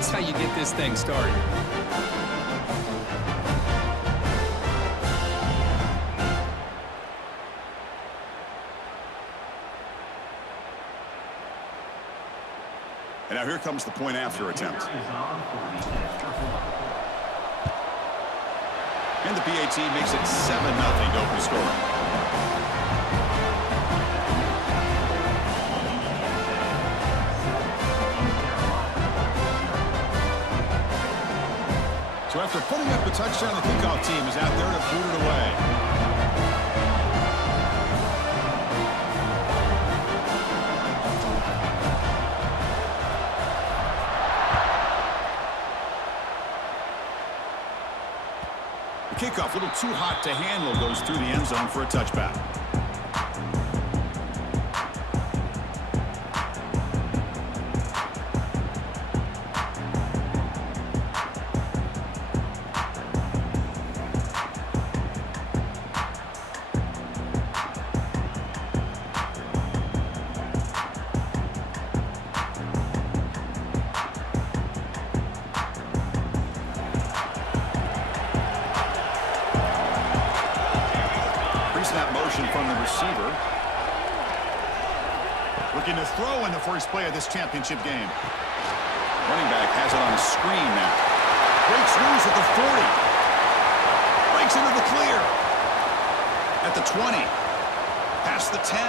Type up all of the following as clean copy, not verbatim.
That's how you get this thing started. And now here comes the point after attempt. And the PAT makes it 7-0 to open scoring. So after putting up a touchdown, the kickoff team is out there to boot it away. Kickoff, a little too hot to handle, goes through the end zone for a touchback. From the receiver. Looking to throw in the first play of this championship game. Running back has it on the screen now. Breaks loose at the 40. Breaks into the clear. At the 20. Past the 10.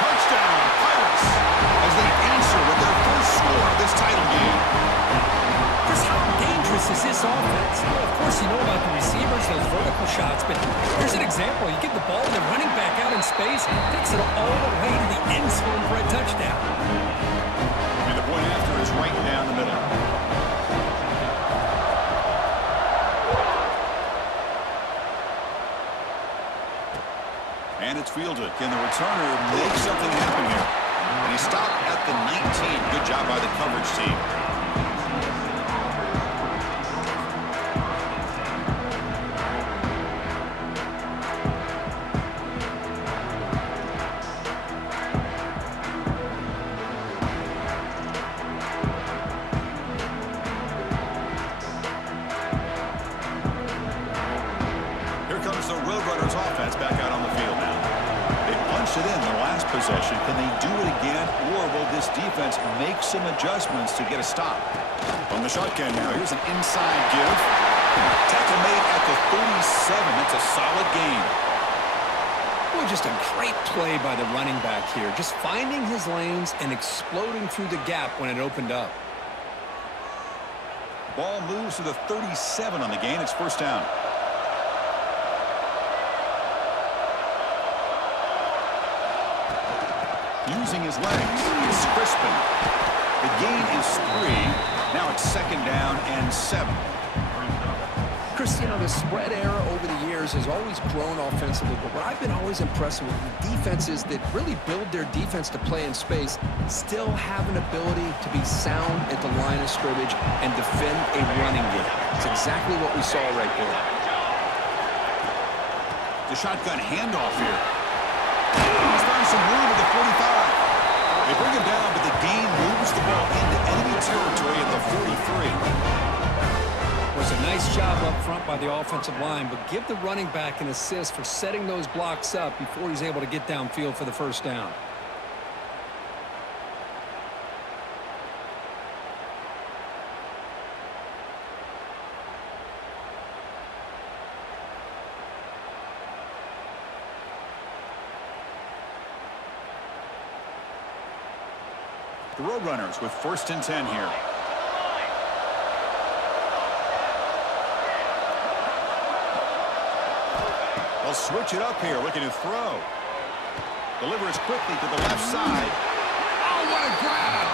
Touchdown, Pirates, as they answer with their first score of this title game. Chris, how dangerous is this offense? Well, of course, you know about the receivers, those vertical shots, but here's an example. You get the ball and the running back out in space, takes it all the way to the end zone for a touchdown. And the point after is right down the middle. And it's fielded. Can the returner make something happen here? And he stopped at the 19. Good job by the coverage team. Can they do it again, or will this defense make some adjustments to get a stop? On the shotgun now, here's an inside give. Tackle made at the 37. That's a solid gain. Well, just a great play by the running back here. Just finding his lanes and exploding through the gap when it opened up. Ball moves to the 37 on the gain. It's first down. Using his legs, it's Crispin. The gain is 3. Now it's second down and 7. Chris, you know, the spread era over the years has always grown offensively, but what I've been always impressed with defenses that really build their defense to play in space still have an ability to be sound at the line of scrimmage and defend a running game. It's exactly what we saw right there. The shotgun handoff here. He's found some room at the 45. They bring him down, but the gain moves the ball into enemy territory at the 43. Was a nice job up front by the offensive line, but give the running back an assist for setting those blocks up before he's able to get downfield for the first down. The Roadrunners with first and 10 here. They'll switch it up here, looking to throw. Delivers quickly to the left side. Oh, what a grab!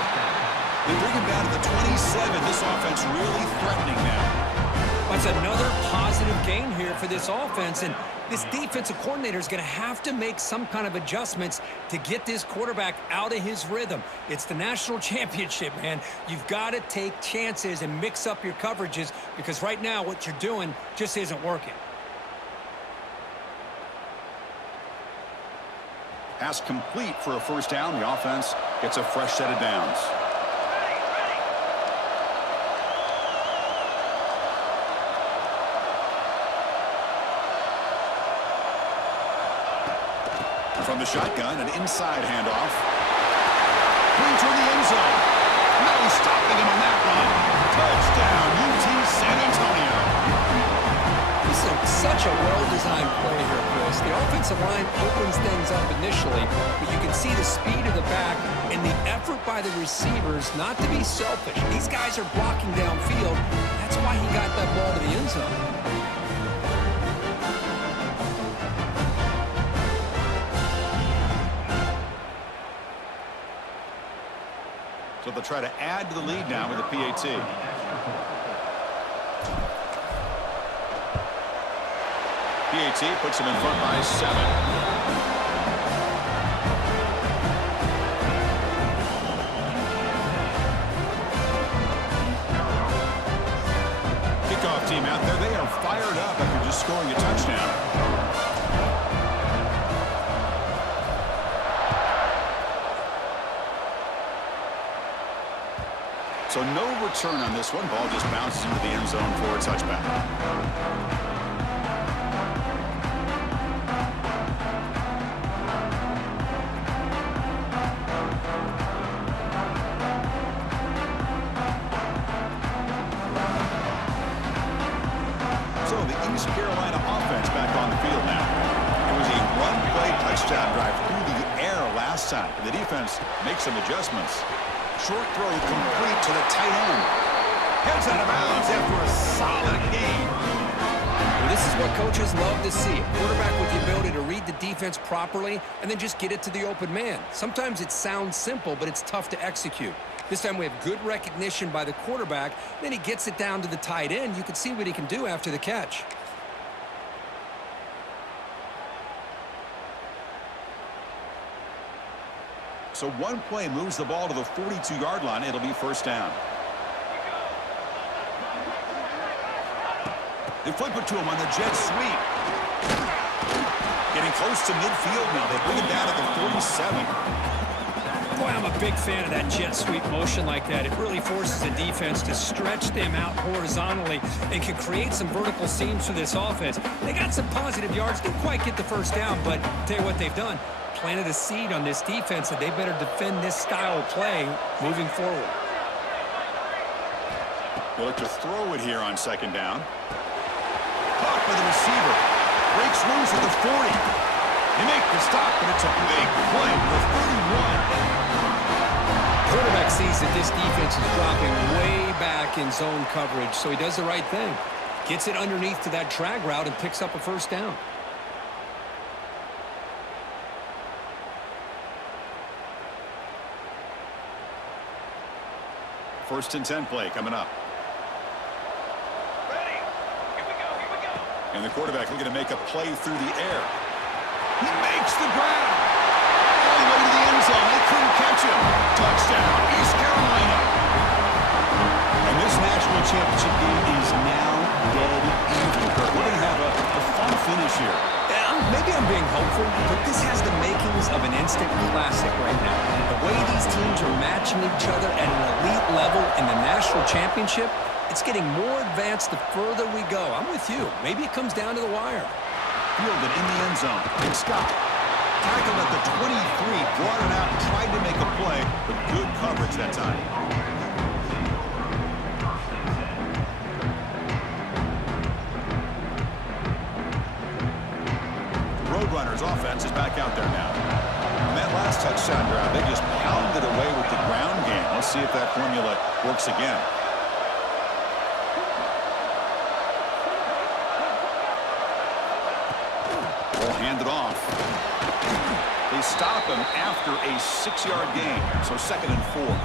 They bring him down to the 27. This offense really threatening now. That's another positive gain here for this offense, and this defensive coordinator is going to have to make some kind of adjustments to get this quarterback out of his rhythm. It's the national championship, man. You've got to take chances and mix up your coverages because right now what you're doing just isn't working. Pass complete for a first down. The offense gets a fresh set of downs. From the shotgun, an inside handoff. Clean toward the end zone. No stopping him on that one. Touchdown, UT San Antonio. This is such a well-designed play here, Chris. The offensive line opens things up initially, but you can see the speed of the back and the effort by the receivers not to be selfish. These guys are blocking downfield. That's why he got that ball to the end zone. So they'll try to add to the lead now with the PAT. PAT puts him in front by 7. Kickoff team out there. They are fired up after just scoring a touchdown. So no return on this one. Ball just bounces into the end zone for a touchback. So the East Carolina offense back on the field now. It was a run-play touchdown drive through the air last time. The defense makes some adjustments. Short throw complete to the tight end. Heads out of bounds after a solid game. Well, this is what coaches love to see. A quarterback with the ability to read the defense properly and then just get it to the open man. Sometimes it sounds simple, but it's tough to execute. This time we have good recognition by the quarterback. Then he gets it down to the tight end. You can see what he can do after the catch. So one play moves the ball to the 42-yard line. It'll be first down. They flip it to him on the jet sweep. Getting close to midfield now. They bring it down at the 47. Boy, I'm a big fan of that jet sweep motion like that. It really forces the defense to stretch them out horizontally and can create some vertical seams for this offense. They got some positive yards. Didn't quite get the first down, but tell you what they've done. Planted a seed on this defense that they better defend this style of play moving forward. They look to throw it here on second down. Caught by the receiver. Breaks loose at the 40. They make the stop, but it's a big play for 31. Quarterback sees that this defense is dropping way back in zone coverage, so he does the right thing. Gets it underneath to that drag route and picks up a first down. First and 10 play coming up. Ready. Here we go. And the quarterback looking to make a play through the air. He makes the grab. All the way to the end zone. They couldn't catch him. Touchdown, East Carolina. And this national championship game is now dead even. We're going to have a fun finish here. Maybe I'm being hopeful, but this has the makings of an instant classic right now. The way these teams are matching each other at an elite level in the national championship, it's getting more advanced the further we go. I'm with you. Maybe it comes down to the wire. Fielded in the end zone. Big Scott. Tackled at the 23, brought it out, tried to make a play, but good coverage that time. Roadrunners offense is back out there now. And that last touchdown drive, they just pounded away with the ground game. Let's see if that formula works again. Ball handed off. They stop him after a 6-yard gain, so 2nd and 4.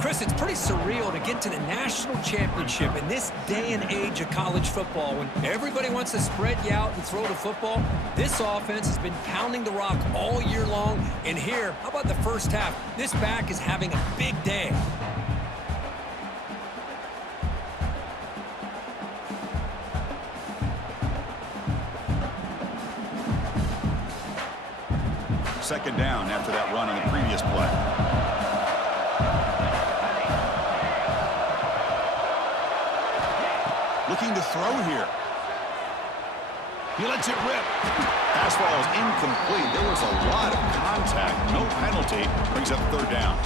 Chris, it's pretty surreal to get to the national championship in this day and age of college football when everybody wants to spread you out and throw the football. This offense has been pounding the rock all year long, and here, how about the first half? This back is having a big day. Second down after that run on the previous play. Looking to throw here. He lets it rip. Pass ball is incomplete. There was a lot of contact. No penalty. Brings up third down.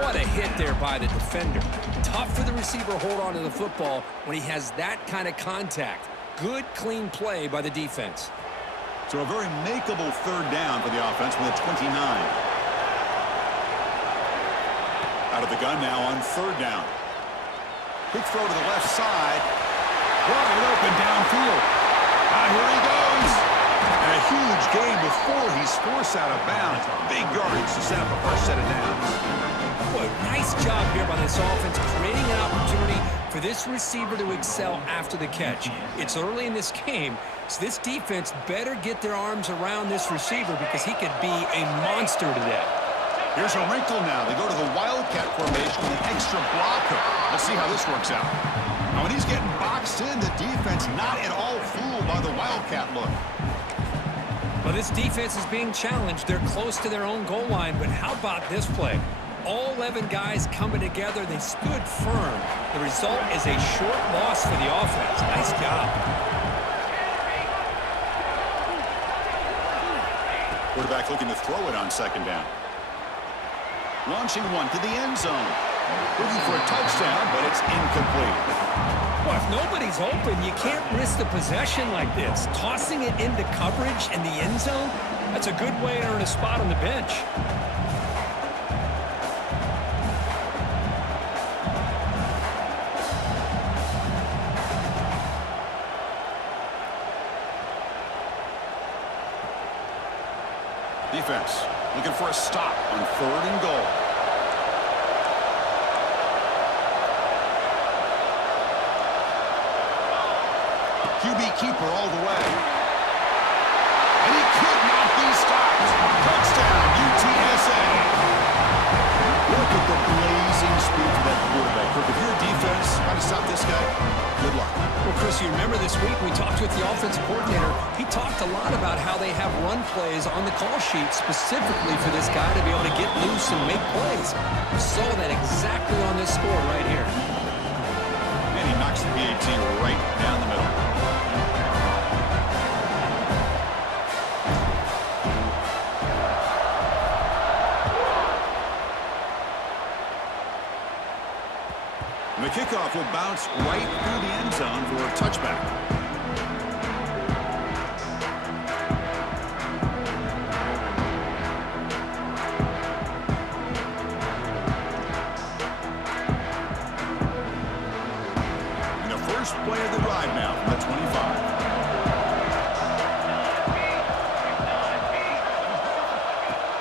What a hit there by the defender. Tough for the receiver to hold on to the football when he has that kind of contact. Good, clean play by the defense. So a very makeable third down for the offense with a 29. Out of the gun now on third down. Quick throw to the left side. Wide open downfield. Here he goes. And a huge gain before he's forced out of bounds. Big yardage to set up a first set of downs. Boy, nice job here by this offense, creating an opportunity for this receiver to excel after the catch. It's early in this game, so this defense better get their arms around this receiver because he could be a monster today. Here's a wrinkle now. They go to the Wildcat formation with an extra blocker. Let's see how this works out. Now, when he's getting boxed in, the defense not at all fooled by the Wildcat look. Well, this defense is being challenged. They're close to their own goal line, but how about this play? All 11 guys coming together. They stood firm. The result is a short loss for the offense. Nice job. Quarterback looking to throw it on second down. Launching one to the end zone. Looking for a touchdown, but it's incomplete. Well, if nobody's open, you can't risk the possession like this. Tossing it into coverage in the end zone, that's a good way to earn a spot on the bench. Defense looking for a stop on third and goal. QB keeper all the way. And he could not be stopped. Touchdown, UTSA. Look at the blazing speed of that quarterback. If you're a defense trying to stop this guy, good luck. Well, Chris, you remember this week we talked with the offensive coordinator. He talked a lot about how they have run plays on the call sheet specifically for this guy to be able to get loose and make plays. We saw that exactly on this score right here. And he knocks the PAT right down the middle. The kickoff will bounce right through the end zone for a touchback. And the first play of the drive now from the 25.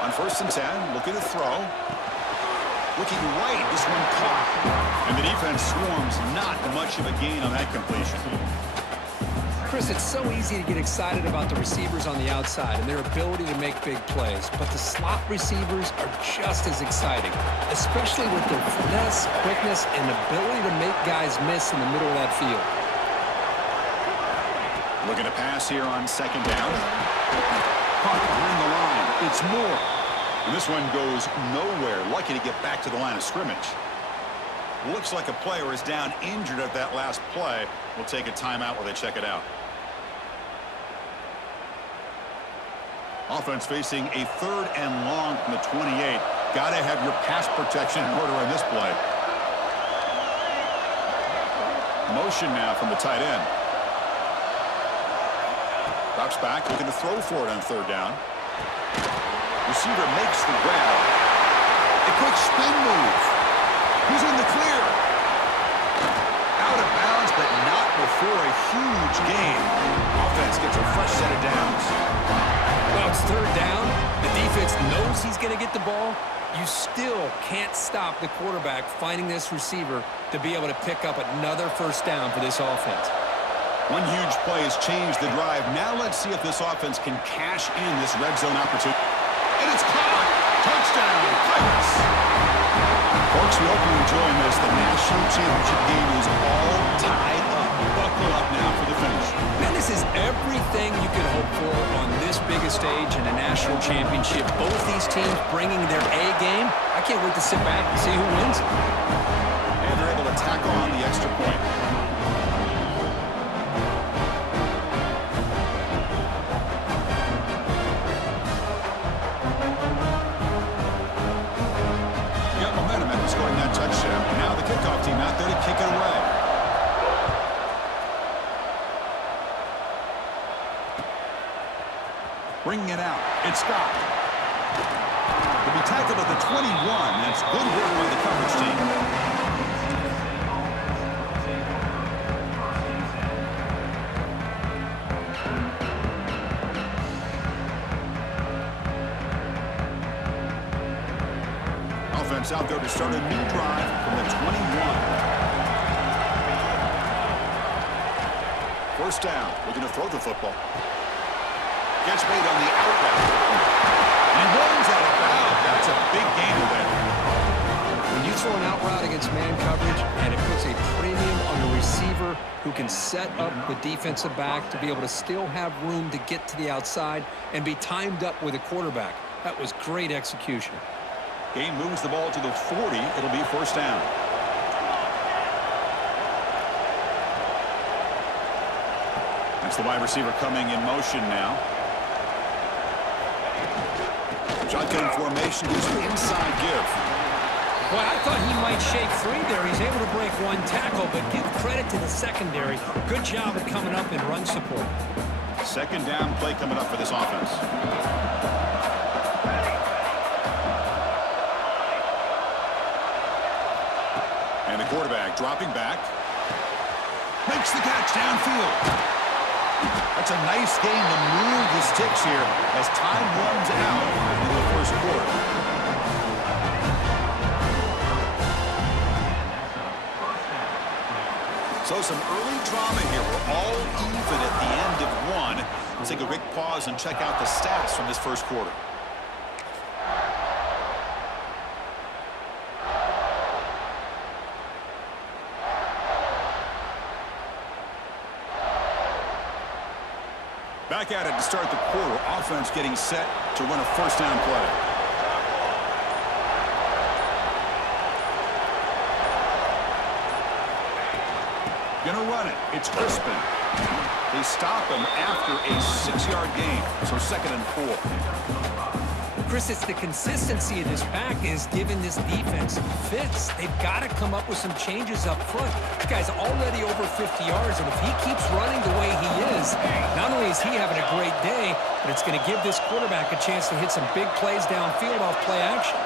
On 1st and 10, looking to throw. Looking right, this one caught. And the defense swarms, not much of a gain on that completion. Chris, it's so easy to get excited about the receivers on the outside and their ability to make big plays, but the slot receivers are just as exciting, especially with their finesse, quickness, and ability to make guys miss in the middle of that field. Looking to pass here on second down. Caught behind the line. It's Moore. And this one goes nowhere. Lucky to get back to the line of scrimmage. Looks like a player is down injured at that last play. We'll take a timeout while they check it out. Offense facing a third and long from the 28. Got to have your pass protection in order on this play. Motion now from the tight end. Drops back, looking to throw for it on third down. Receiver makes the grab. A quick spin move. He's in the clear. Out of bounds, but not before a huge gain. Offense gets a fresh set of downs. Well, it's third down. The defense knows he's going to get the ball. You still can't stop the quarterback finding this receiver to be able to pick up another first down for this offense. One huge play has changed the drive. Now let's see if this offense can cash in this red zone opportunity. And it's caught. Touchdown, Pirates. Folks, we hope you're enjoying this. The national championship game is all tied up. Buckle up now for the finish. Man, this is everything you could hope for on this biggest stage in a national championship. Both these teams bringing their A game. I can't wait to sit back and see who wins. And they're able to tackle on the extra point. bringing it out. It's Scott. He'll be tackled at the 21. That's good work by the coverage team. Out there to start a new drive from the 21. First down. Looking to throw the football. Gets made on the out route. He runs out of bounds. That's a big gain there. When you throw an out route against man coverage and it puts a premium on the receiver who can set up the defensive back to be able to still have room to get to the outside and be timed up with a quarterback. That was great execution. Game moves the ball to the 40. It'll be first down. That's the wide receiver coming in motion now. Shotgun formation gives an inside give. Well, I thought he might shake free there. He's able to break one tackle, but give credit to the secondary. Good job of coming up in run support. Second down play coming up for this offense. And the quarterback dropping back. Makes the catch downfield. That's a nice game to move the sticks here as time runs out in the first quarter. So some early drama here. We're all even at the end of one. Let's take a quick pause and check out the stats from this first quarter. Back at it to start the quarter. Offense getting set to run a first down play. Gonna run it. It's Crispin. They stop him after a 6-yard gain. So 2nd and 4. Chris, it's the consistency of this back is giving this defense fits. They've got to come up with some changes up front. This guy's already over 50 yards, and if he keeps running the way he is, not only is he having a great day, but it's going to give this quarterback a chance to hit some big plays downfield off play action.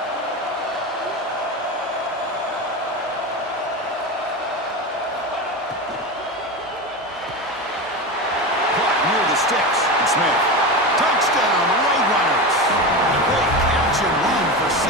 Caught near the sticks. And Smith. Touchdown, Roadrunners. A great catch and run for 6.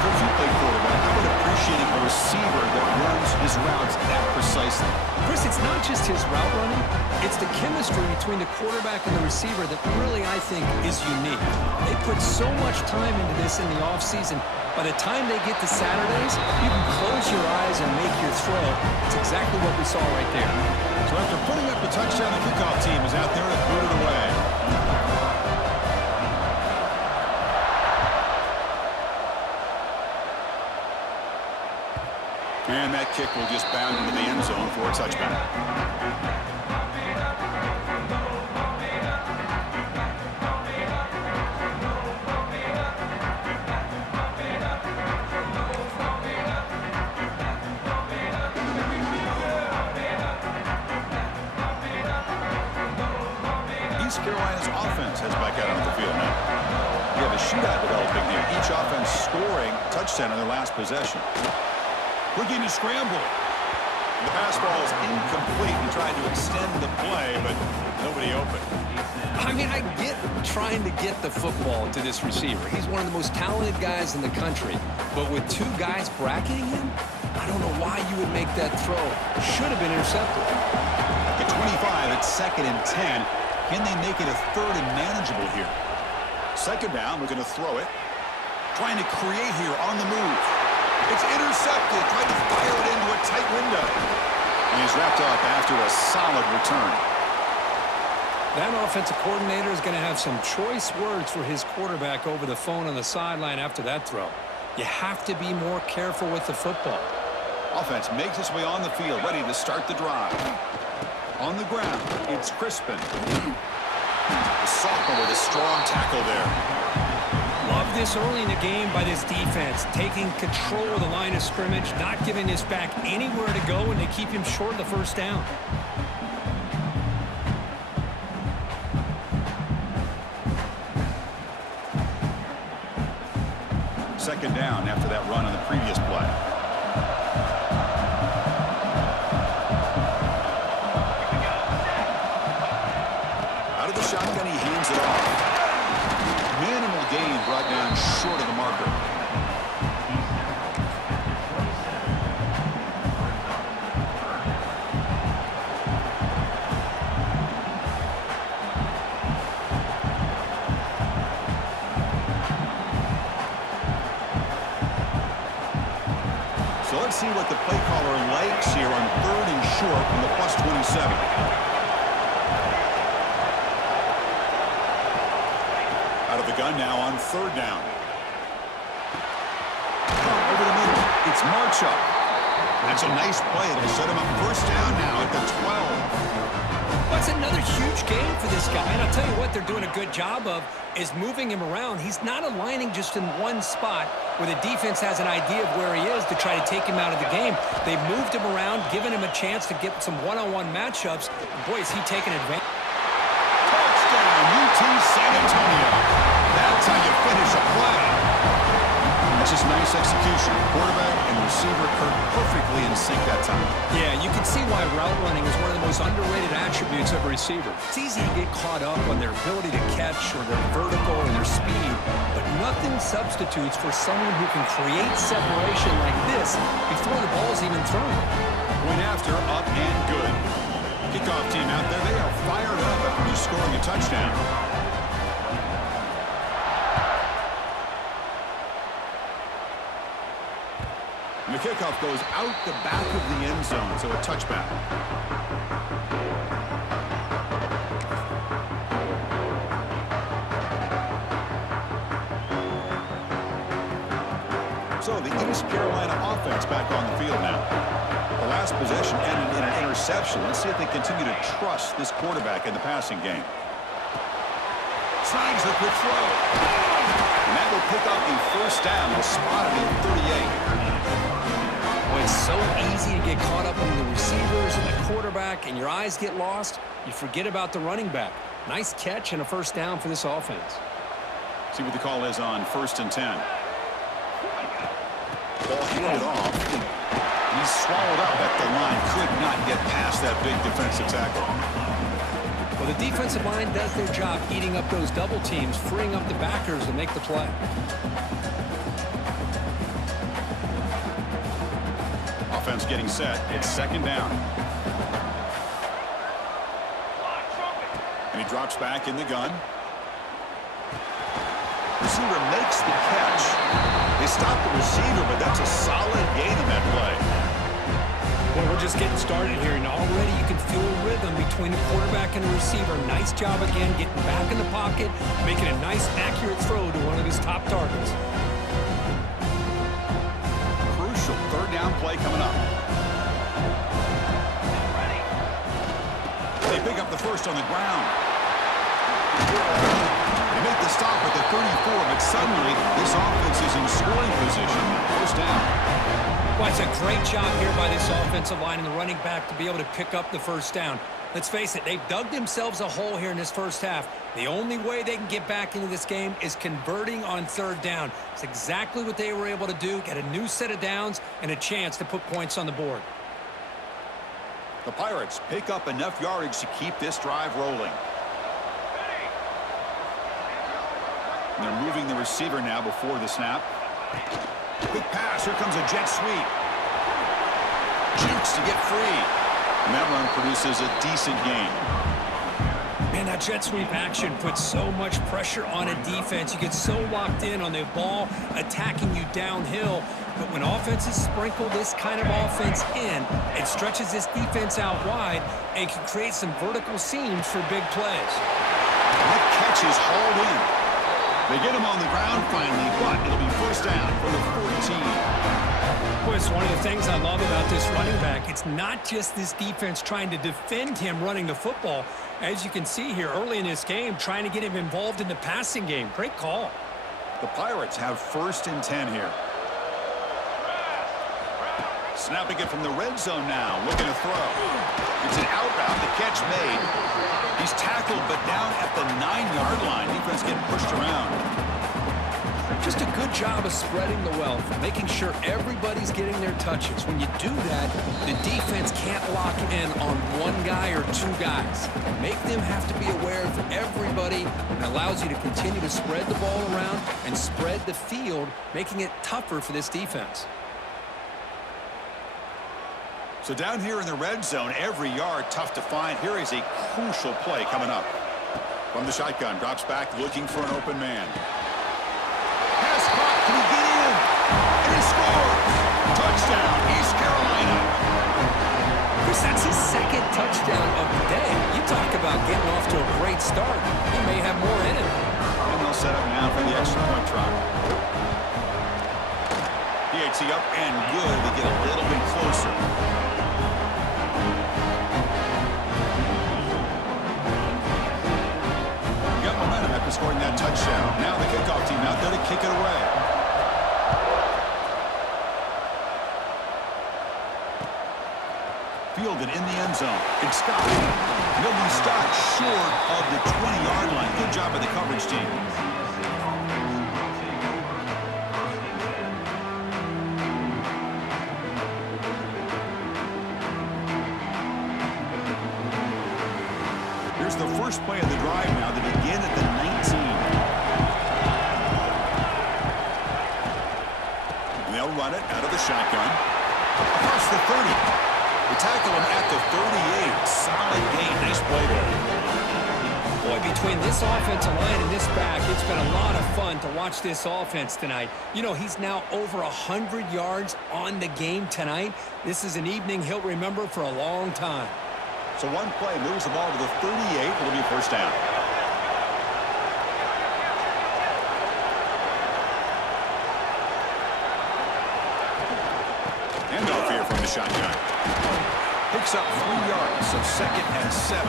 Coach, you play quarterback. How about appreciating a receiver that runs his routes that precisely? Chris, it's not just his route running. It's the chemistry between the quarterback and the receiver that really, I think, is unique. They put so much time into this in the offseason. By the time they get to Saturdays, you can close your eyes and make your throw. It's exactly what we saw right there. So after putting up the touchdown, the kickoff team is out there to boot it away. And that kick will just bound into the end zone for a touchback. East Carolina's offense heads back out on the field now. We have a shootout developing here. Each offense scoring a touchdown on their last possession. Looking to scramble. The pass ball is incomplete and trying to extend the play, but nobody open. I mean, I get trying to get the football to this receiver. He's one of the most talented guys in the country. But with 2 guys bracketing him, I don't know why you would make that throw. Should have been intercepted. At 25, it's 2nd and 10. Can they make it a 3rd and manageable here? 2nd down, we're going to throw it. Trying to create here on the move. It's intercepted, trying to fire it into a tight window. And he's wrapped up after a solid return. That offensive coordinator is going to have some choice words for his quarterback over the phone on the sideline after that throw. You have to be more careful with the football. Offense makes its way on the field, ready to start the drive. On the ground, it's Crispin. The sophomore with a strong tackle there. Love this early in the game by this defense, taking control of the line of scrimmage, not giving this back anywhere to go, and they keep him short of the first down. second down after that run on the previous play. Out of the shotgun, he hands it off. Minimal gain brought down short of the marker. So let's see what the play caller likes here on 3rd and short from the +27. Out of the gun now on 3rd down. Over the middle. It's Marchuk. That's a nice play. It'll set him up 1st down now at the 12. That's another huge game for this guy. And I'll tell you what they're doing a good job of is moving him around. He's not aligning just in one spot where the defense has an idea of where he is to try to take him out of the game. They've moved him around, given him a chance to get some one-on-one matchups. Boy, is he taking advantage. Touchdown, UT San Antonio. That's how you finish a play. That's just nice execution. Quarterback and receiver perfectly in sync that time. Yeah, you can see why route running is one of the most underrated attributes of a receiver. It's easy to get caught up on their ability to catch or their vertical or their speed, but nothing substitutes for someone who can create separation like this before the ball is even thrown. Point after, up and good. Kickoff team out there, they are fired up after just scoring a touchdown. And the kickoff goes out the back of the end zone, so a touchback. So the East Carolina offense back on the field now. The last possession ended in an interception. Let's see if they continue to trust this quarterback in the passing game. Slides the quick throw. And that will pick up the 1st down. It's spotted at 38. Well, it's so easy to get caught up on the receivers and the quarterback, and your eyes get lost. You forget about the running back. Nice catch and a 1st down for this offense. See what the call is on 1st and 10. Ball handed off. He's swallowed up at the line. Could not get past that big defensive tackle. Well, the defensive line does their job eating up those double teams, freeing up the backers to make the play. Offense getting set. It's 2nd down. And he drops back in the gun. Receiver makes the catch. They stop the receiver, but that's a solid gain in that play. Well, we're just getting started here, and already you can feel a rhythm between the quarterback and the receiver. Nice job again, getting back in the pocket, making a nice, accurate throw to one of his top targets. Crucial 3rd down play coming up. They pick up the 1st on the ground. They make the stop at the 34, but suddenly this offense is in scoring position. 1st down. Well, it's a great job here by this offensive line and the running back to be able to pick up the 1st down. Let's face it, they've dug themselves a hole here in this 1st half. The only way they can get back into this game is converting on 3rd down. It's exactly what they were able to do, get a new set of downs and a chance to put points on the board. The Pirates pick up enough yardage to keep this drive rolling. And they're moving the receiver now before the snap. Quick pass. Here comes a jet sweep. Jukes to get free. And that run produces a decent gain. Man, that jet sweep action puts so much pressure on a defense. You get so locked in on the ball attacking you downhill. But when offenses sprinkle this kind of offense in, it stretches this defense out wide and can create some vertical seams for big plays. That catch is hauled in. They get him on the ground finally, but it'll be 1st down from the 14. Boy, it's one of the things I love about this running back. It's not just this defense trying to defend him running the football. As you can see here early in this game, trying to get him involved in the passing game. Great call. The Pirates have 1st and 10 here. Snapping it from the red zone now, looking to throw. It's an out route, the catch made. He's tackled, but down at the 9-yard line. Defense getting pushed around. Just a good job of spreading the wealth, making sure everybody's getting their touches. When you do that, the defense can't lock in on one guy or two guys. Make them have to be aware of everybody, and allows you to continue to spread the ball around and spread the field, making it tougher for this defense. So down here in the red zone, every yard tough to find. Here is a crucial play coming up. From the shotgun, drops back looking for an open man. Pass caught, can he get in? And he scores! Touchdown, East Carolina! Chris, that's his second touchdown of the day. You talk about getting off to a great start. He may have more in him. And they'll set up now for the extra point try. PAT up and good to get a little bit closer. Got momentum after scoring that touchdown. Now the kickoff team out there to kick it away. Fielded in the end zone. It's stopped. He'll be stopped short of the 20-yard line. Good job by the coverage team. Here's the first play of the drive now to begin at the 19. And they'll run it out of the shotgun. Across the 30. They tackle him at the 38. Solid gain. Nice play there. Boy, between this offensive line and this back, it's been a lot of fun to watch this offense tonight. You know, he's now over 100 yards on the game tonight. This is an evening he'll remember for a long time. So one play moves the ball to the 38. It'll be a first down. Handoff here from the shotgun. Picks up 3 yards, so 2nd and 7.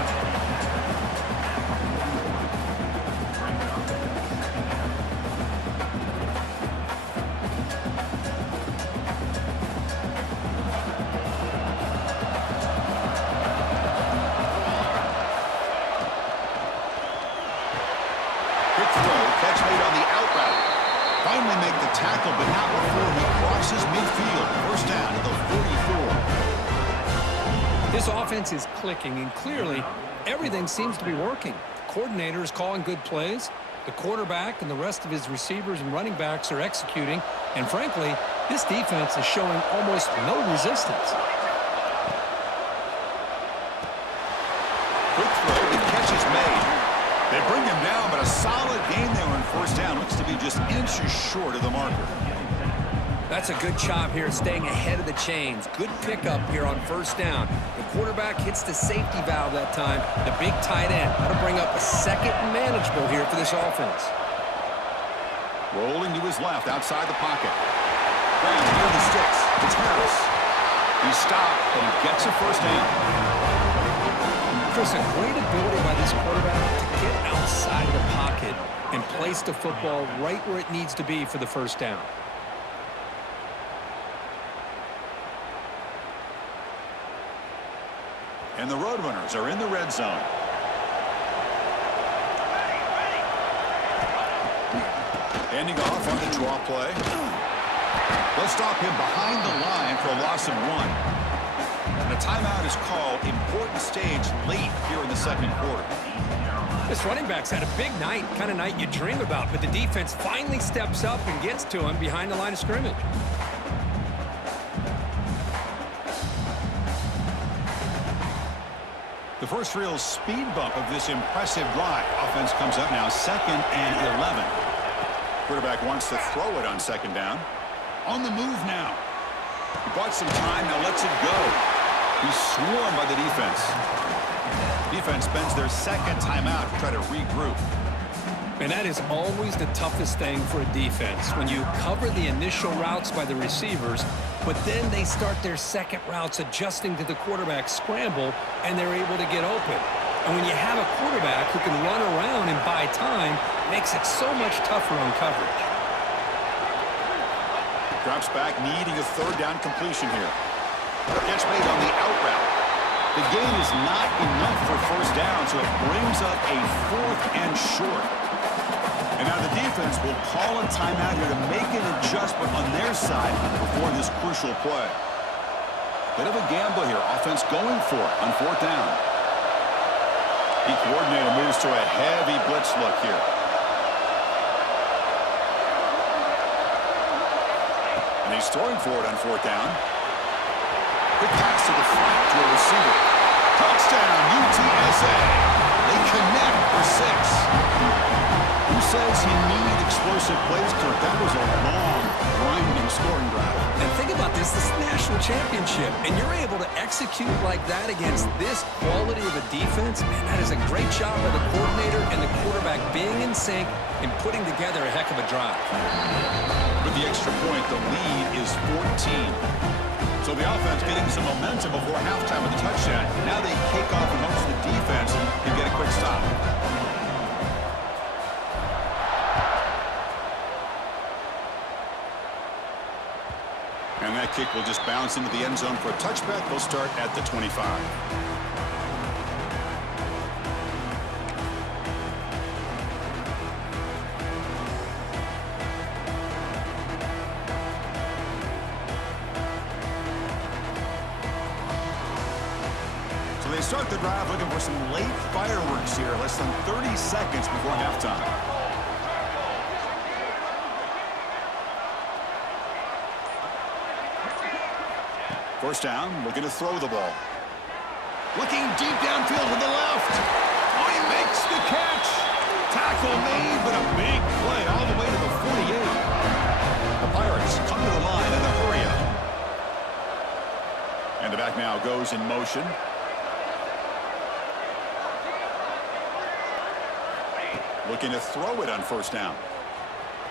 Tackle, but not before he crosses midfield. First down to the 44. This offense is clicking, and clearly everything seems to be working. The coordinator is calling good plays. The quarterback and the rest of his receivers and running backs are executing. And frankly, this defense is showing almost no resistance. Quick throw, the catch is made. They bring him down, but a solid gain there on first down. Looks to be just inches short of the marker. That's a good job here staying ahead of the chains. Good pickup here on first down. The quarterback hits the safety valve that time. The big tight end. That'll bring up a second and manageable here for this offense. Rolling to his left outside the pocket. Graham near the sticks. It's Harris. He stopped, but he gets a first down. Chris, a great ability by this quarterback to get outside of the pocket and place the football right where it needs to be for the first down. And the Roadrunners are in the red zone. Handing off on the draw play. They'll stop him behind the line for a loss of 1. And a timeout is called. Important stage late here in the second quarter. This running back's had a big night, kind of night you dream about, but the defense finally steps up and gets to him behind the line of scrimmage. The first real speed bump of this impressive drive. Offense comes up now 2nd and 11. Quarterback wants to throw it on 2nd down. On the move now. He bought some time, now lets it go. He's swarmed by the defense. Defense spends their 2nd timeout to try to regroup. And that is always the toughest thing for a defense, when you cover the initial routes by the receivers, but then they start their second routes adjusting to the quarterback scramble, and they're able to get open. And when you have a quarterback who can run around and buy time, it makes it so much tougher on coverage. Drops back, needing a 3rd down completion here. Catch made on the out route. The gain is not enough for first down, so it brings up a 4th and short. And now the defense will call a timeout here to make an adjustment on their side before this crucial play. Bit of a gamble here. Offense going for it on 4th down. The coordinator moves to a heavy blitz look here. And he's throwing for it on 4th down. Quick pass to the flat to a receiver. Touchdown, UTSA. They connect for 6. Who says you need explosive plays, Kirk? That was a long, grinding scoring drive. And think about this is the national championship, and you're able to execute like that against this quality of a defense. Man, that is a great job by the coordinator and the quarterback being in sync and putting together a heck of a drive. With the extra point, the lead is 14. So the offense getting some momentum before halftime with the touchdown. Now they kick off and hopes the defense can get a quick stop. And that kick will just bounce into the end zone for a touchback. They'll start at the 25. So they start the drive looking for some late fireworks here. Less than 30 seconds before halftime. First down, looking to throw the ball. Looking deep downfield to the left. Oh, he makes the catch. Tackle made, but a big play all the way to the 48. The Pirates come to the line in a hurry up. And the back now goes in motion. Looking to throw it on 1st down.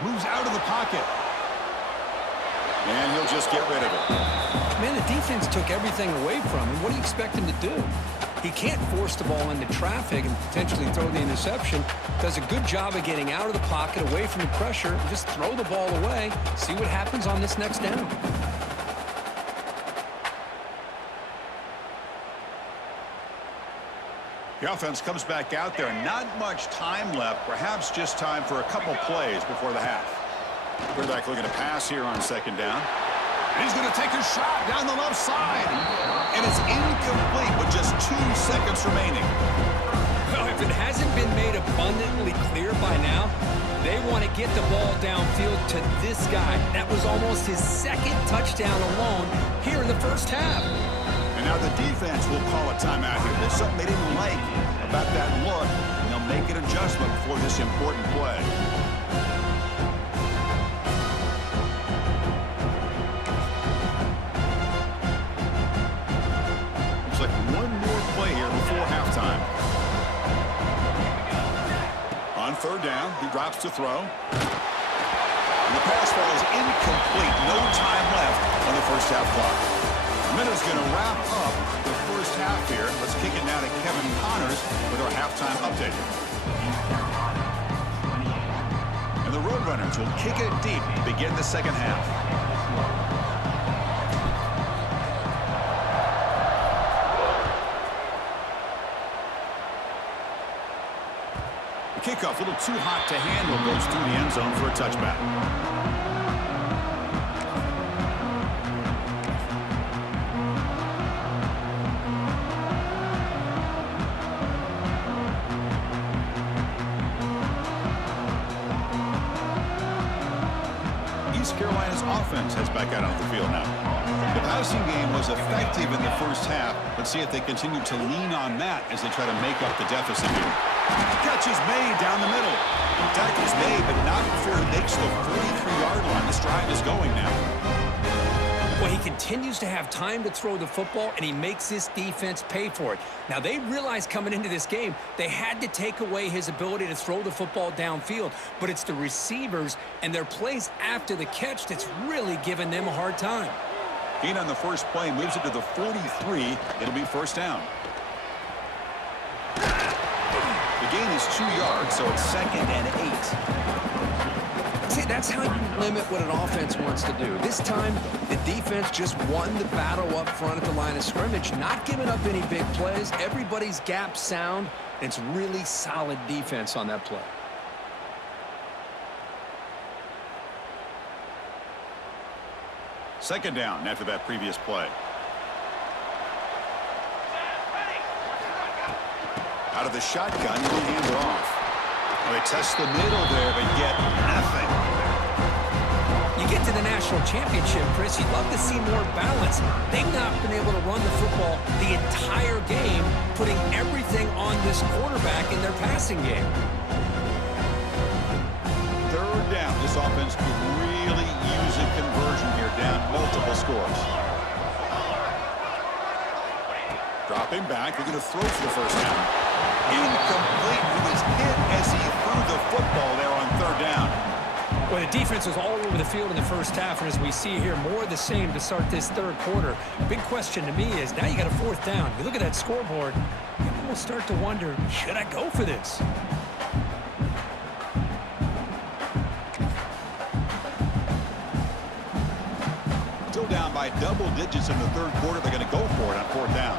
Moves out of the pocket. And he'll just get rid of it. Man, the defense took everything away from him. What do you expect him to do? He can't force the ball into traffic and potentially throw the interception. Does a good job of getting out of the pocket, away from the pressure, and just throw the ball away. See what happens on this next down. The offense comes back out there. Not much time left. Perhaps just time for a couple plays before the half. Quarterback looking to pass here on 2nd down. And he's going to take a shot down the left side. And it's incomplete with just 2 seconds remaining. Well, if it hasn't been made abundantly clear by now, they want to get the ball downfield to this guy. That was almost his 2nd touchdown alone here in the first half. And now the defense will call a timeout here. There's something they didn't like about that look, and they'll make an adjustment before this important play. Looks like one more play here before halftime. On 3rd down, he drops to throw. And the pass ball is incomplete. No time left on the first half clock. Minute's going to wrap up the first half here. Let's kick it now to Kevin Connors with our halftime update. And the Roadrunners will kick it deep to begin the second half. The kickoff, a little too hot to handle, goes through the end zone for a touchback. Carolina's offense heads back out on the field now. The passing game was effective in the first half. Let's see if they continue to lean on that as they try to make up the deficit here. Catch is made down the middle. Tackle's made, but not before he makes the 43-yard line. This drive is going now. Well, he continues to have time to throw the football, and he makes this defense pay for it. Now, they realized coming into this game they had to take away his ability to throw the football downfield, but it's the receivers and their plays after the catch that's really giving them a hard time. Gain on the first play moves it to the 43. It'll be 1st down. The gain is 2 yards, so it's 2nd and 8. See, that's how you limit what an offense wants to do. This time, the defense just won the battle up front at the line of scrimmage, not giving up any big plays. Everybody's gap sound. It's really solid defense on that play. Second down after that previous play. Out of the shotgun, he'll hand it off. Well, they test the middle there, but get nothing. You get to the national championship, Chris, you'd love to see more balance. They've not been able to run the football the entire game, putting everything on this quarterback in their passing game. Third down. This offense could really use a conversion here, down multiple scores. Dropping back, they're going to throw for the first down. Incomplete. He was hit as he threw the football there on third down. Well, the defense was all over the field in the first half, and as we see here, more of the same to start this third quarter. Big question to me is, now you got a fourth down. You look at that scoreboard, people will start to wonder, should I go for this? Still down by double digits in the third quarter. They're going to go for it on fourth down.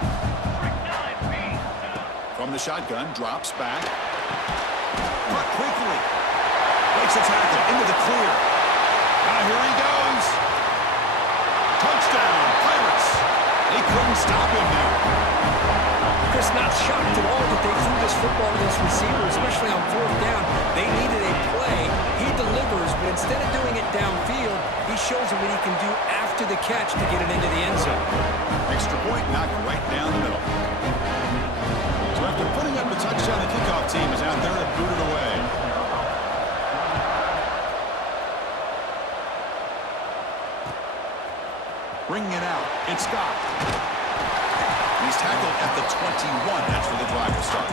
From the shotgun, drops back. Cut quickly. Makes a tackle into the clear. Now here he goes. Touchdown, Pirates. They couldn't stop him now. Chris, not shocked at all that they threw this football to this receiver, especially on fourth down. They needed a play. He delivers, but instead of doing it downfield, he shows them what he can do after the catch to get it into the end zone. Extra point knocked right down the middle. So after putting up a touchdown, the kickoff team is out there to boot it away. Bringing it out, it's Scott. He's tackled at the 21. That's where the drive will start.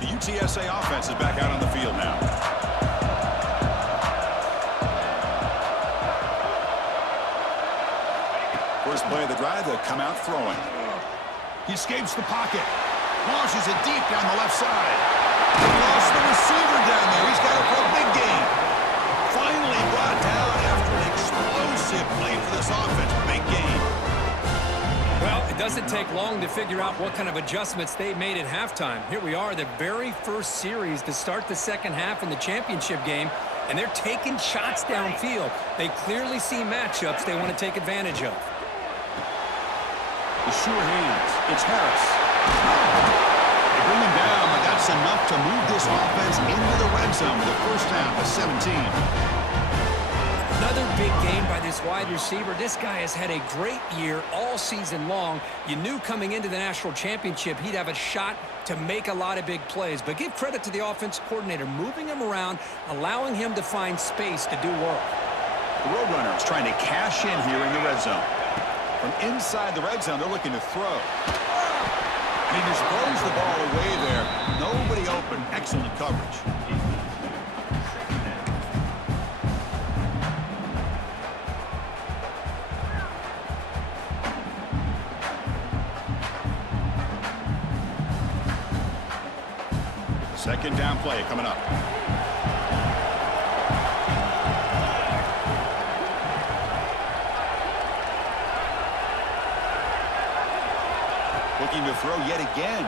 The UTSA offense is back out on the field now. First play of the drive, they'll come out throwing. He escapes the pocket. Launches it deep down the left side. He lost the receiver down there. He's got it for a big gain. Finally brought down after an explosive play for this offense. Big gain. Well, it doesn't take long to figure out what kind of adjustments they made at halftime. Here we are, the very first series to start the second half in the championship game, and they're taking shots downfield. They clearly see matchups they want to take advantage of. The sure hands. It's Harris. They bring him down, but that's enough to move this offense into the red zone with a first down to 17. Another big game by this wide receiver. This guy has had a great year all season long. You knew coming into the national championship he'd have a shot to make a lot of big plays. But give credit to the offensive coordinator, moving him around, allowing him to find space to do work. The Roadrunner is trying to cash in here in the red zone. From inside the red zone, they're looking to throw. And he just throws the ball away there. Nobody open. Excellent coverage. Second down play coming up. Looking to throw yet again.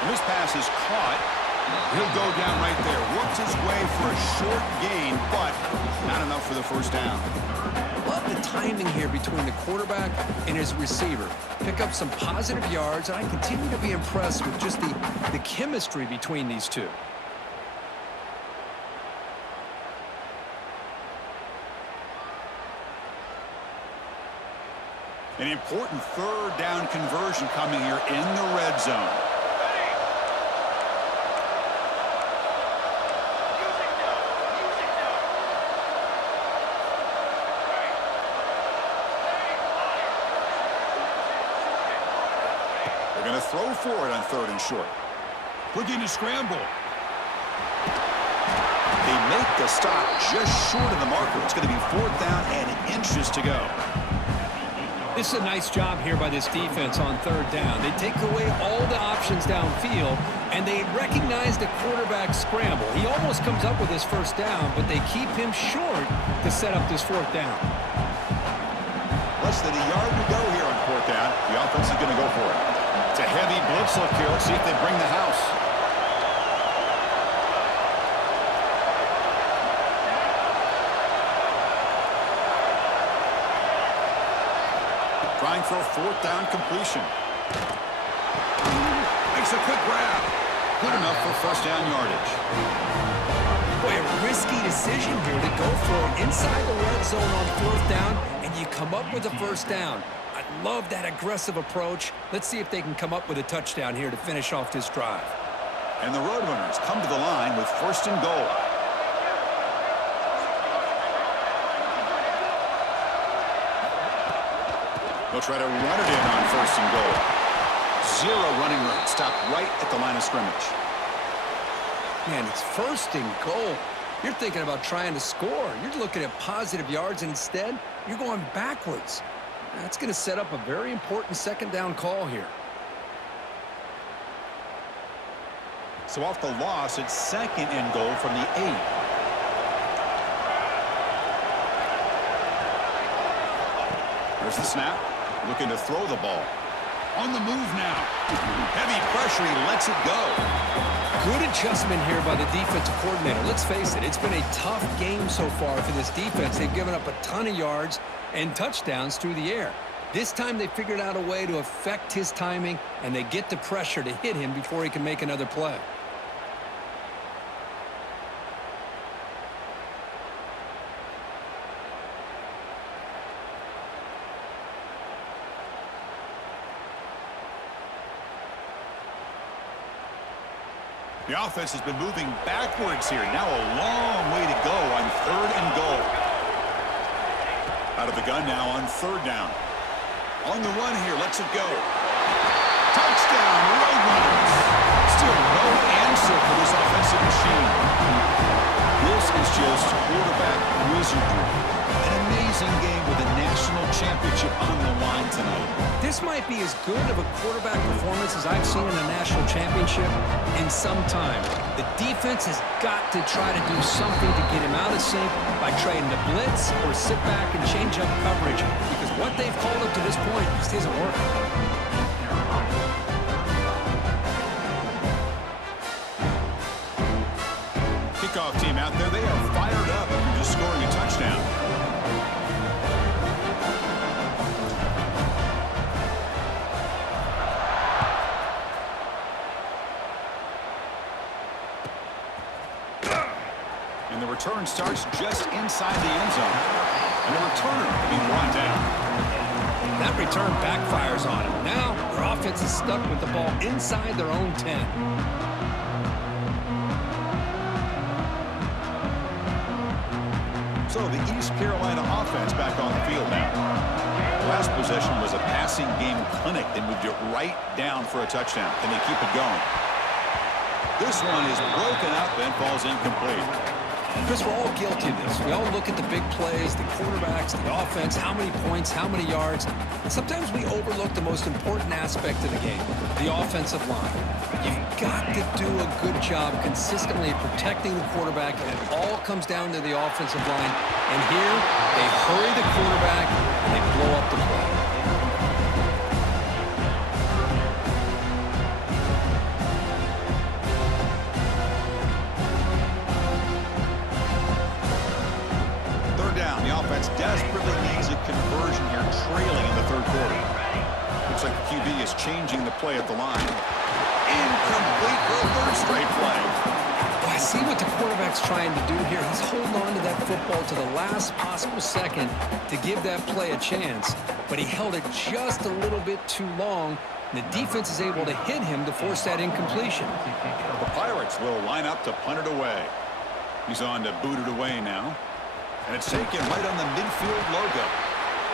And this pass is caught. He'll go down right there. Works his way for a short gain, but not enough for the first down. Love the timing here between the quarterback and his receiver. Pick up some positive yards, and I continue to be impressed with just the chemistry between these two. An important third down conversion coming here in the red zone. They're going to throw for it on third and short. Looking to scramble. They make the stop just short of the marker. It's going to be fourth down and inches to go. This is a nice job here by this defense on third down. They take away all the options downfield, and they recognize the quarterback scramble. He almost comes up with his first down, but they keep him short to set up this fourth down. Less than a yard to go here on fourth down. The offense is going to go for it. It's a heavy blitz look here. Let's see if they bring the house. Trying for a fourth down completion. Makes a quick grab. Good enough for first down yardage. Boy, a risky decision here to go for it inside the red zone on fourth down, and you come up with a first down. I love that aggressive approach. Let's see if they can come up with a touchdown here to finish off this drive. And the Roadrunners come to the line with first and goal. They'll try to run it in on first and goal. Zero running room. Stopped right at the line of scrimmage. Man, it's first and goal. You're thinking about trying to score. You're looking at positive yards, and instead, you're going backwards. That's going to set up a very important second down call here. So off the loss, it's second and goal from the 8. There's the snap. Looking to throw the ball. On the move now. Heavy pressure. He lets it go. Good adjustment here by the defensive coordinator. Let's face it, it's been a tough game so far for this defense. They've given up a ton of yards and touchdowns through the air. This time they figured out a way to affect his timing, and they get the pressure to hit him before he can make another play. The offense has been moving backwards here. Now a long way to go on third and goal. Out of the gun now on third down. On the run here, lets it go. Touchdown, Roadrunners. Still no answer for this offensive machine. This is just quarterback wizardry. An amazing game with a national championship on the line tonight. This might be as good of a quarterback performance as I've seen in a national championship in some time. The defense has got to try to do something to get him out of sync by trying to blitz or sit back and change up coverage, because what they've called up to this point just isn't working. Kickoff team out there, they are fired up after just scoring a touchdown. And the return starts just inside the end zone. And the returner being brought down. That return backfires on him. Now their offense is stuck with the ball inside their own 10. So the East Carolina offense back on the field now. The last possession was a passing game clinic. They moved it right down for a touchdown. Can they keep it going? This one is broken up and falls incomplete. Because we're all guilty of this. We all look at the big plays, the quarterbacks, the offense, how many points, how many yards. And sometimes we overlook the most important aspect of the game, the offensive line. You've got to do a good job consistently protecting the quarterback, and it all comes down to the offensive line. And here, they hurry the quarterback, and they blow up the play. Desperately needs a conversion here, trailing in the third quarter. Looks like the QB is changing the play at the line. Incomplete for a third straight play. I see what the quarterback's trying to do here. He's holding on to that football to the last possible second to give that play a chance, but he held it just a little bit too long. And the defense is able to hit him to force that incompletion. The Pirates will line up to punt it away. He's on to boot it away now. And it's taken right on the midfield logo.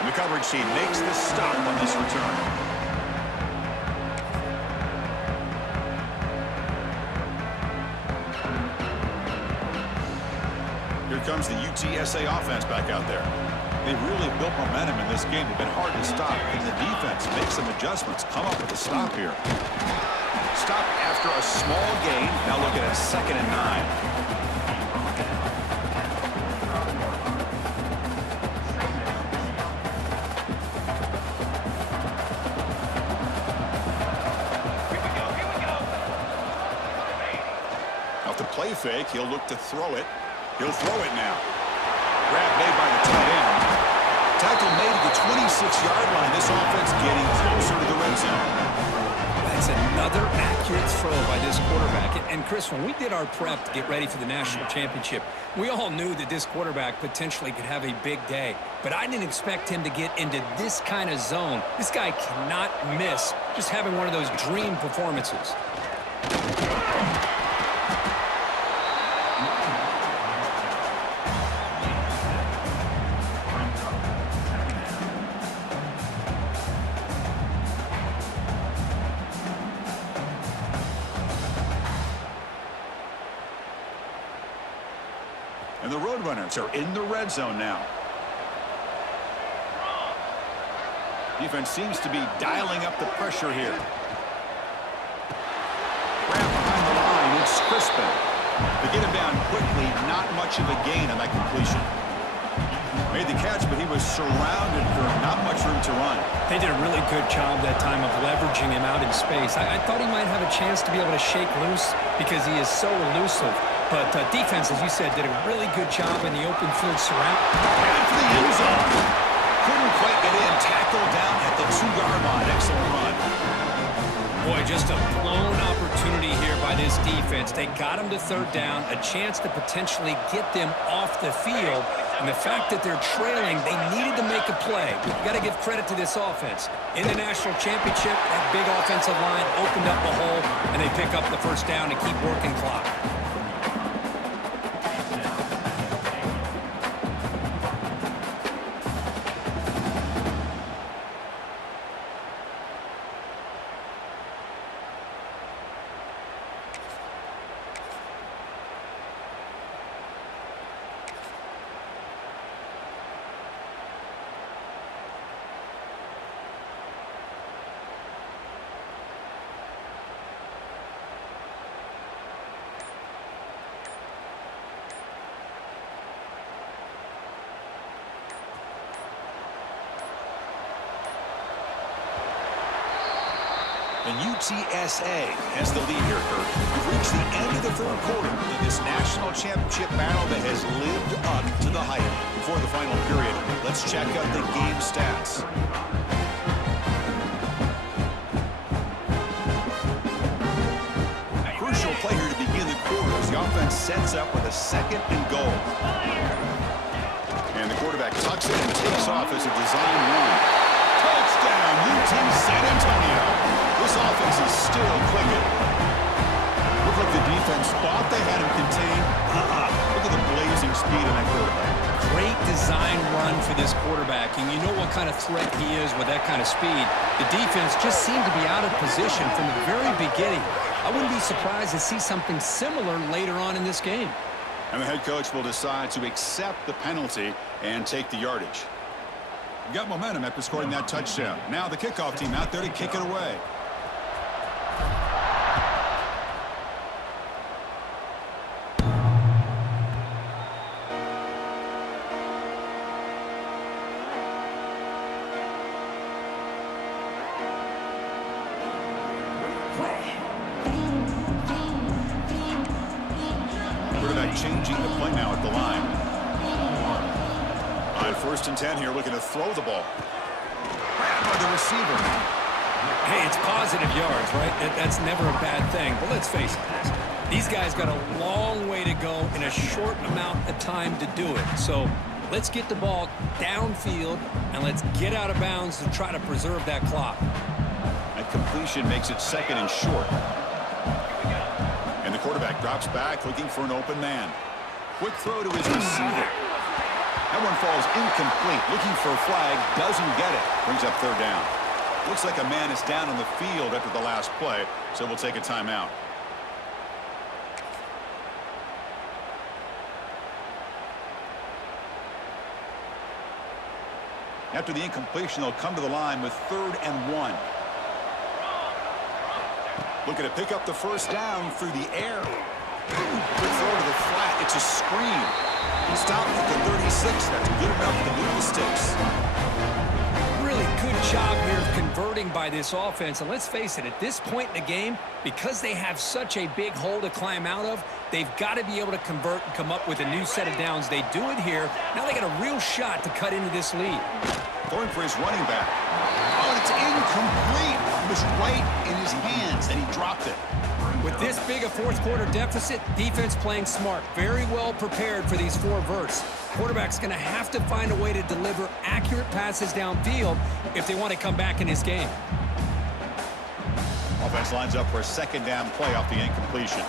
And the coverage team makes the stop on this return. Here comes the UTSA offense back out there. They've really built momentum in this game. They've been hard to stop. And the defense makes some adjustments. Come up with a stop here. Stop after a small gain. Now looking at 2nd and 9. the play fake. He'll look to throw it. He'll throw it now. Grab made by the tight end. Tackle made at the 26-yard line. This offense getting closer to the red zone. That's another accurate throw by this quarterback. And Chris, when we did our prep to get ready for the national championship, we all knew that this quarterback potentially could have a big day. But I didn't expect him to get into this kind of zone. This guy cannot miss just having one of those dream performances. And the Roadrunners are in the red zone now. Defense seems to be dialing up the pressure here. Grab behind the line, it's Crispin. They get him down quickly, not much of a gain on that completion. Made the catch, but he was surrounded for not much room to run. They did a really good job that time of leveraging him out in space. I thought he might have a chance to be able to shake loose because he is so elusive. But defense, as you said, did a really good job in the open field surround. And for the end zone. Couldn't quite get in. Tackled down at the 2-yard line. Excellent run. Boy, just a blown opportunity here by this defense. They got him to third down, a chance to potentially get them off the field. And the fact that they're trailing, they needed to make a play. We've got to give credit to this offense. In the national championship, that big offensive line opened up a hole, and they pick up the first down to keep working clock. And UTSA has the lead here, Kurt. We've reached the end of the third quarter in this national championship battle that has lived up to the hype. Before the final period, let's check out the game stats. Crucial play here to begin the quarter as the offense sets up with a 2nd and goal. And the quarterback tucks it and takes off as a design run. Touchdown, UT San Antonio. This offense is still clicking. Looked like the defense thought they had him contained. Look at the blazing speed of that quarterback. Great design run for this quarterback, and you know what kind of threat he is with that kind of speed. The defense just seemed to be out of position from the very beginning. I wouldn't be surprised to see something similar later on in this game. And the head coach will decide to accept the penalty and take the yardage. Got momentum after scoring that touchdown. Now the kickoff team out there to kick it away. Quarterback changing the play now at the line. On 1st and 10 here, looking to throw the ball. Grabbed by the receiver. Hey, it's positive yards, right? That's never a bad thing. But let's face it, these guys got a long way to go in a short amount of time to do it. So let's get the ball downfield, and let's get out of bounds to try to preserve that clock. That completion makes it 2nd and short. And the quarterback drops back, looking for an open man. Quick throw to his receiver. That one falls incomplete. Looking for a flag, doesn't get it. Brings up 3rd down. Looks like a man is down on the field after the last play, so we'll take a timeout. After the incompletion, they'll come to the line with 3rd and 1. Looking to pick up the first down through the air. Quick throw to the flat. It's a screen. Stopped at the 36. That's good enough to move the sticks. Really good job here of converting by this offense. And let's face it, at this point in the game, because they have such a big hole to climb out of, they've got to be able to convert and come up with a new set of downs. They do it here. Now they got a real shot to cut into this lead. Going for his running back. Oh, and it's incomplete. It was right in his hands, and he dropped it. With this big a fourth quarter deficit, defense playing smart, very well prepared for these four verts. Quarterback's going to have to find a way to deliver accurate passes downfield if they want to come back in this game. Offense lines up for a second down play off the incompletion.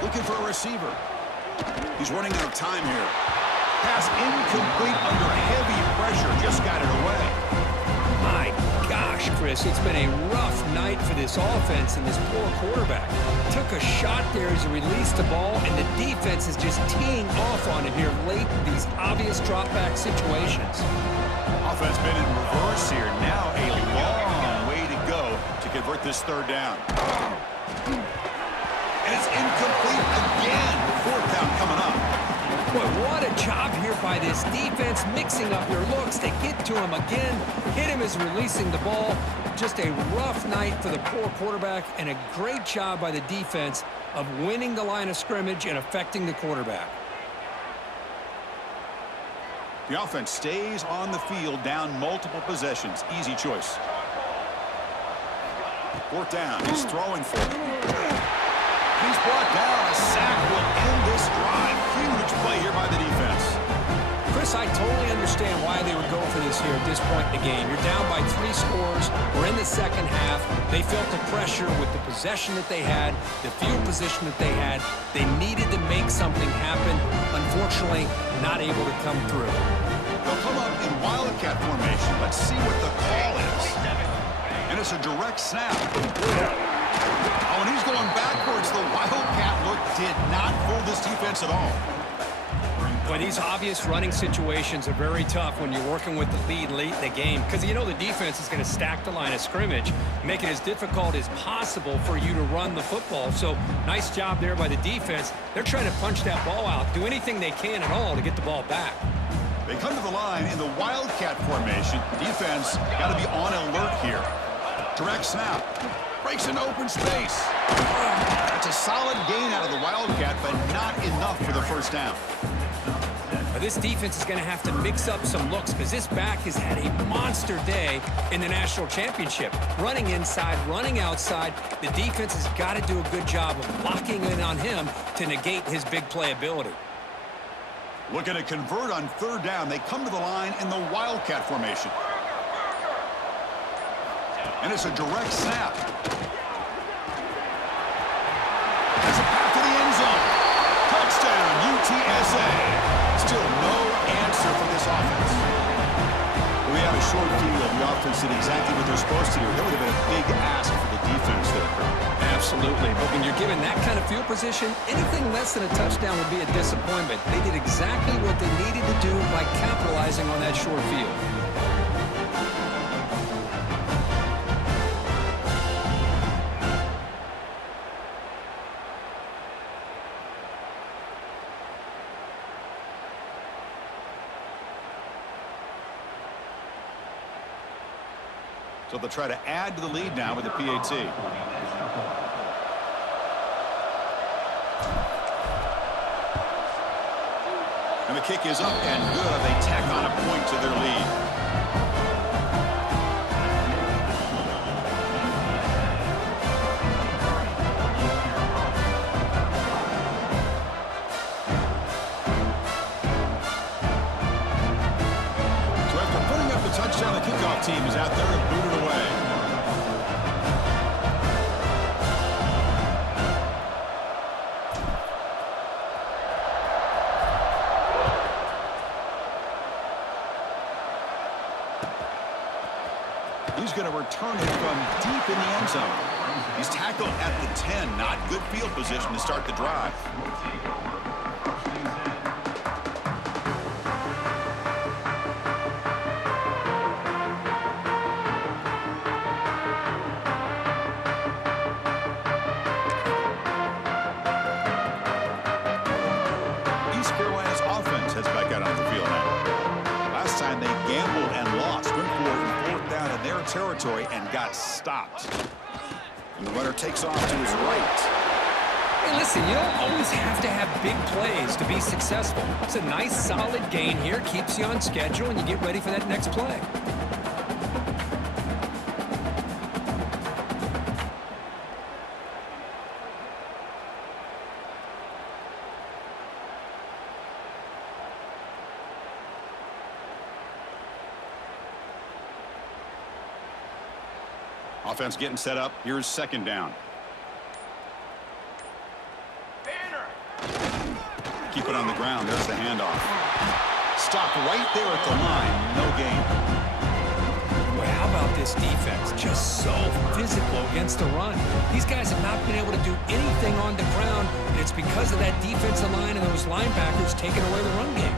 Looking for a receiver. He's running out of time here. Pass incomplete under heavy pressure. Just got it away. My gosh, Chris, it's been a rough night for this offense and this poor quarterback. Took a shot there as he released the ball, and the defense is just teeing off on it here late in these obvious drop-back situations. Offense been in reverse here. Now a long way to go to convert this third down. And it's incomplete again. Fourth down coming up. Boy, what a job here by this defense, mixing up their looks. They get to him again, hit him as releasing the ball. Just a rough night for the poor quarterback, and a great job by the defense of winning the line of scrimmage and affecting the quarterback. The offense stays on the field, down multiple possessions. Easy choice. Fourth down. He's throwing for it. He's brought down. A sack will end this drive. Huge play here by the defense. Chris, I totally understand why they would go for this here at this point in the game. You're down by 3 scores. We're in the second half. They felt the pressure with the possession that they had, the field position that they had. They needed to make something happen. Unfortunately, not able to come through. They'll come up in Wildcat formation. Let's see what the call is. And it's a direct snap. Oh, and he's going backwards. The Wildcat look did not fool this defense at all. Boy, these obvious running situations are very tough when you're working with the lead late in the game, because you know the defense is going to stack the line of scrimmage, make it as difficult as possible for you to run the football. So nice job there by the defense. They're trying to punch that ball out, do anything they can at all to get the ball back. They come to the line in the Wildcat formation. Defense got to be on alert here. Direct snap. Breaks into open space. That's a solid gain out of the Wildcat, but not enough for the first down. This defense is going to have to mix up some looks, because this back has had a monster day in the national championship. Running inside, running outside. The defense has got to do a good job of locking in on him to negate his big playability. Looking to convert on third down. They come to the line in the Wildcat formation. And it's a direct snap. Has a path to the end zone. Touchdown, UTSA. Still no answer for this offense. We have a short field. The offense did exactly what they're supposed to do. That would have been a big ask for the defense there, Kurt. Absolutely. But when you're given that kind of field position, anything less than a touchdown would be a disappointment. They did exactly what they needed to do by capitalizing on that short field. So they'll try to add to the lead now with the PAT. And the kick is up and good. They tack on a point to their lead. Touchdown, the kickoff team is out there and booted away. He's going to return it from deep in the end zone. He's tackled at the 10. Not good field position to start the drive. territory and got stopped. And the runner takes off to his right. Hey, listen, you don't always have to have big plays to be successful. It's a nice, solid gain here. Keeps you on schedule, and you get ready for that next play. Offense getting set up. Here's second down. Keep it on the ground. There's the handoff. Stop right there at the line. No gain. Well, how about this defense? Just so physical against the run. These guys have not been able to do anything on the ground, and it's because of that defensive line and those linebackers taking away the run game.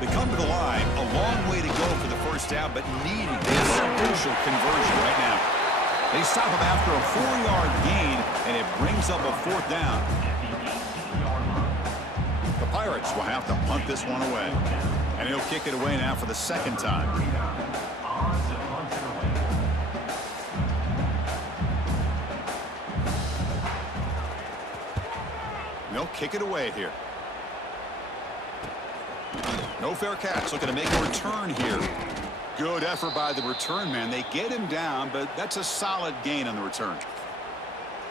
They come to the line. A long way to go for the first down, but needing this crucial conversion right now. They stop him after a 4-yard gain, and it brings up a fourth down. The Pirates will have to punt this one away. And he'll kick it away now for the second time. They'll kick it away here. No fair catch. Looking to make a return here. Good effort by the return man. They get him down, but that's a solid gain on the return.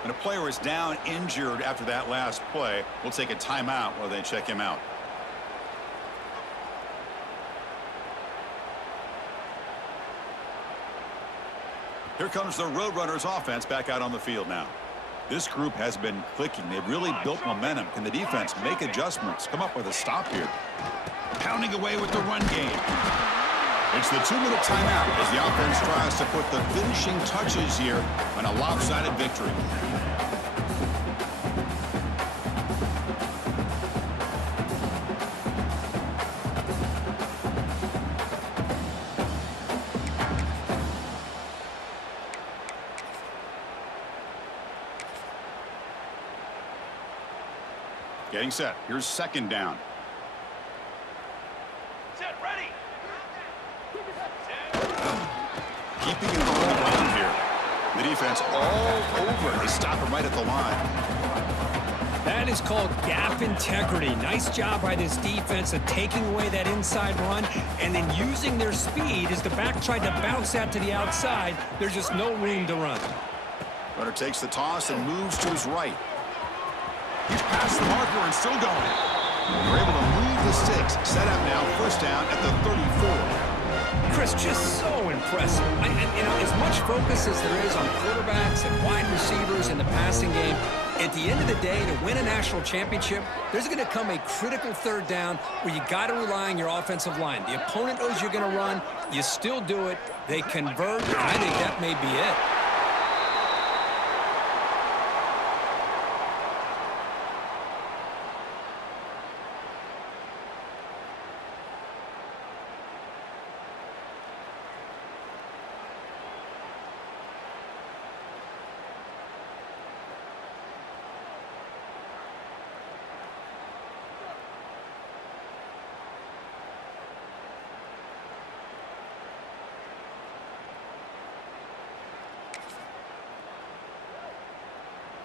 And a player is down injured after that last play. We'll take a timeout while they check him out. Here comes the Roadrunners offense back out on the field now. This group has been clicking. They've really built momentum. Can the defense make adjustments? Come up with a stop here. Pounding away with the run game. It's the 2-minute timeout as the offense tries to put the finishing touches here on a lopsided victory. Getting set. Here's second down. Set, ready. Keeping it on the ground here. The defense all over. They stop him right at the line. That is called gap integrity. Nice job by this defense of taking away that inside run and then using their speed as the back tried to bounce that to the outside. There's just no room to run. Runner takes the toss and moves to his right. He's past the marker and still going. They're able to move the sticks. Set up now, first down at the 34. Chris, just so impressive. You know, as much focus as there is on quarterbacks and wide receivers in the passing game, at the end of the day, to win a national championship, there's going to come a critical third down where you got to rely on your offensive line. The opponent knows you're going to run. You still do it. They convert. I think that may be it.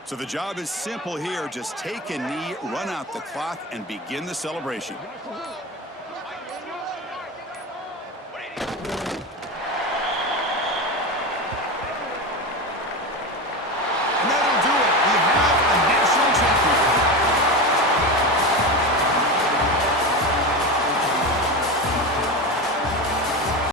So the job is simple here. Just take a knee, run out the clock, and begin the celebration.